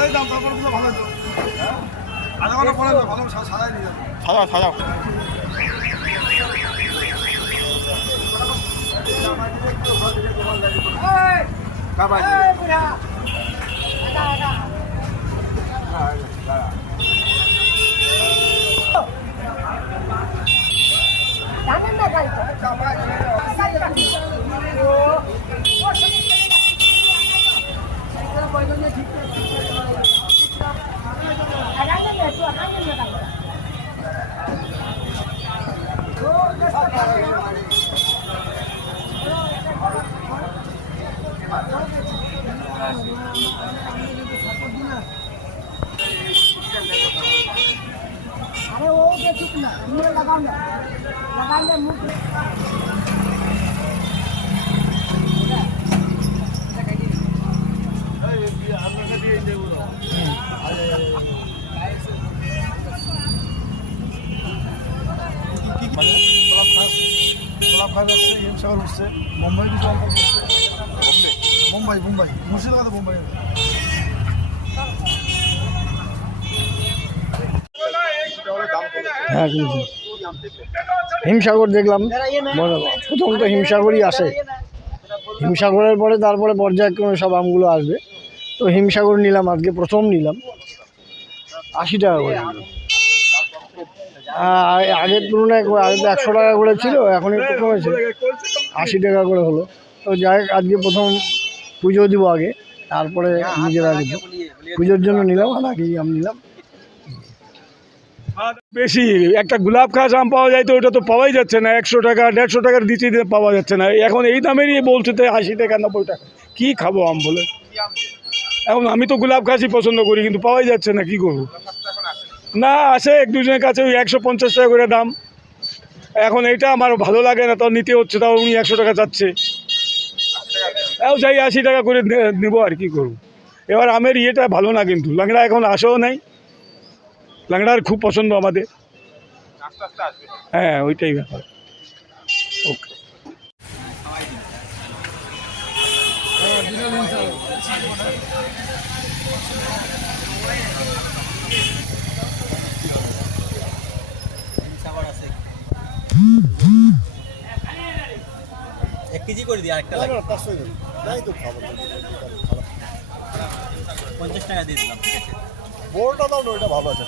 সাদাই দাম তারপর ভালো তো হ্যাঁ? আধা ঘণ্টা পরে ভালো সা- সাদাই নিয়ে যাবে সাদা সাদা কাবাই अरे वो के चुप ना मुझे लगाओ ना लगाओ ना मुंह হিমসাগর দেখলাম। প্রথম তো হিমসাগরই আসে। হিমসাগরের পরে তারপরে পর্যায়ক্রমে সব আমগুলো আসবে। তো হিমসাগর নিলাম, আজকে প্রথম নিলাম। আশি টাকা করে। আগের তুলনায় আগে একশো টাকা করে ছিল, এখন একটু কমেছে। আশি টাকা করে হলো। তো যাই আজকে প্রথম পুজো দিব আগে, তারপরে নিজেরা নিব। পুজোর জন্য নিলাম আধা কেজি আম নিলাম। বেশি, একটা গোলাপ খাস আম পাওয়া যায় তো, ওটা তো পাওয়াই যাচ্ছে না। একশো টাকা, দেড়শো টাকার দিতে পাওয়া যাচ্ছে না। এখন এই দামেরই বলছে তো, আশি টাকা, নব্বই টাকা। কী খাব আম বলে? এখন আমি তো গোলাপ খাসই পছন্দ করি, কিন্তু পাওয়াই যাচ্ছে না, কি করব? না, আসে এক দুজনের কাছে ওই একশো পঞ্চাশ টাকা করে দাম। এখন এইটা আমার ভালো লাগে না, তাও নিতে হচ্ছে, তাও উনি একশো টাকা চাচ্ছে। তাও যাই আশি টাকা করে নেব আর কি করব। এবার আমের ইয়েটা ভালো না কিন্তু, ল্যাংড়া এখন আসেও নাই। ল্যাংড়ার খুব পছন্দ আমাদের। হ্যাঁ ওইটাই ব্যাপার। এক কেজি করে দিই, আরেকটা লাগে। পঞ্চাশ টাকা দিয়ে দিলাম বোর্ডটা দাও ওইটা ভালো আছে